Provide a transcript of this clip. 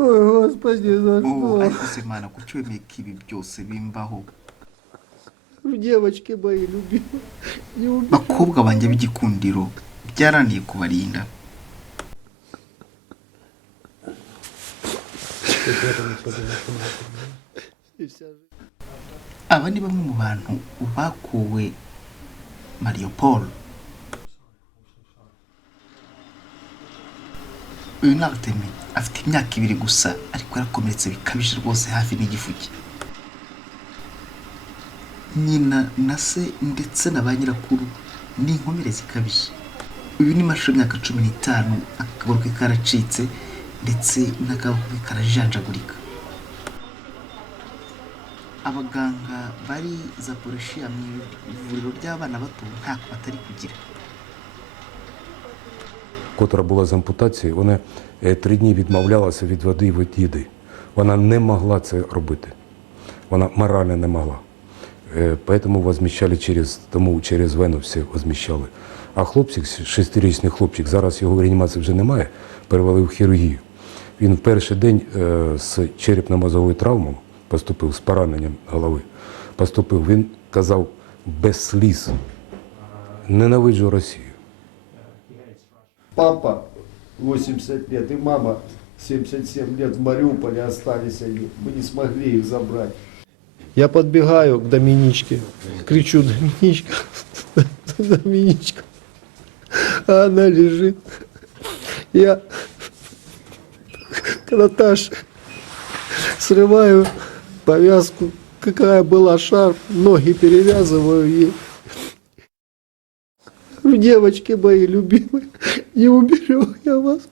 Ой, Господи, за что? ariko se mana kuki wemeye ko ibi byose bimbaho? Девочки мои любимые, не убей. Bakobwa banjye b'igikundiro byarananiye kubarinda. И вся жизнь. Aba ni bamwe mu bantu bakuwe Mariupol. Uyu ni Artemi afite imyaka 2 gusa ariko yarakomeretse bikabije rwose hafi n'igifu cye. Nyina na se ndetse na ba nyirakuru ni inkomere zikabije. Uyu ni mashuri y'imyaka 15 akaguru ke karacitse ndetse n'akaboko ke karajanjagurika. Abaganga bari Zaporizhia mu ivuriro ry'abana bato ntako batari kugira. Котра була з ампутацією, вона 3 дні відмовлялася від води і від їди. Вона не могла це робити. Вона морально не могла. Поэтому возміщали через вену все возміщали. А хлопчик, 6-річний хлопчик, зараз його в реанімації вже немає, перевели в хірургію. Він в перший день з черепно-мозговою травмою поступив, з пораненням голови. Поступив, він казав без сліз: ненавиджу Росію. Папа 80 лет и мама 77 лет в Мариуполе остались они. Мы не смогли их забрать. Я подбегаю к Доминичке, кричу: Доминичка, Доминичка. А она лежит. Я к Наташе срываю повязку, какая была, шарф, ноги перевязываю ей. Девочки мои любимые, не уберу я вас.